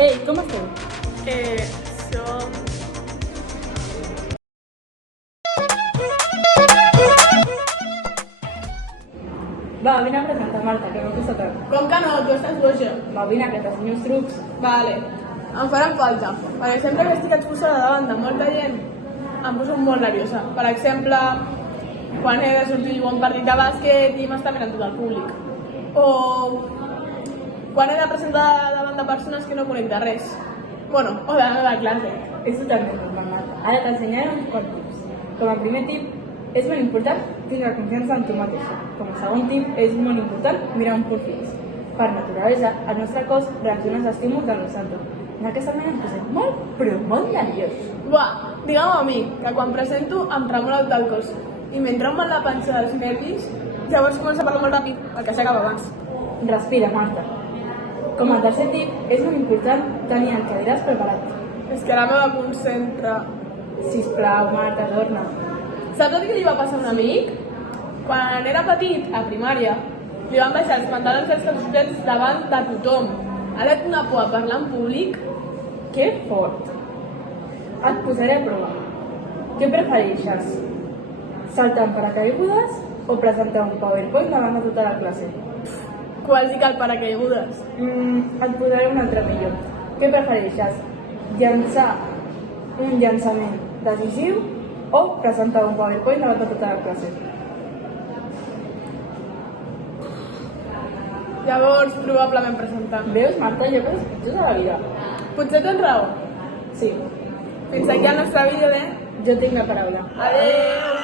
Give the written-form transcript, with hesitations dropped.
Ei, com esteu? Som... Va, vine a presentar, Marta, que m'ho costa tant. Com que no? Tu estàs boja. Va, vine, que t'ensenyo els trucs. Vale. Em faran falta, perquè sempre que estic exposada davant de molta gent em poso molt nerviosa. Per exemple, quan he de sortir a jugar un partit de bàsquet i m'està mirant tot el públic. O quan he de presentar davant de persones que no conec de res. Bueno, o de la classe. És totalment normal, Marta. Ara t'ensenyaré uns quants tips. Com a primer tip, és molt important tindre confiança en tu mateixa. Com a segon tip, és molt important mirar un punt fix. Per naturalesa, el nostre cos reacciona als estímuls de nosaltres. D'aquesta manera ens posem molt, però molt nerviosos. Buah, digue'm a mi, que quan presento em tremola tot el cos. I mentre em va la panxa dels nervis, llavors comença a parlar molt ràpid, perquè s'acaba abans. Respira, Marta. Com a tercer tip, és molt important tenir el que diràs preparat. És que la meva concentra. Sisplau, Marta, torna. Saps el que li va passar a un amic? Quan era petit, a primària, li van baixar els pantalons dels calçotets davant de tothom. Ara té una por a parlar en públic. Que fort. Et posaré a prova. Què prefereixes? Saltar en paracaigudes o presentar un PowerPoint davant de tota la classe? Quasi que el paracaigudes. Et posaré un altre millor. Què prefereixes? Llançar un llançament decisiu o presentar un PowerPoint davant de tota la classe? Llavors, probablement presentar. Veus, Marta, jo que els pitjors de la vida. Potser tens raó. Sí, Fins aquí el nostre vídeo, eh? jo tinc la paraula. Adéu!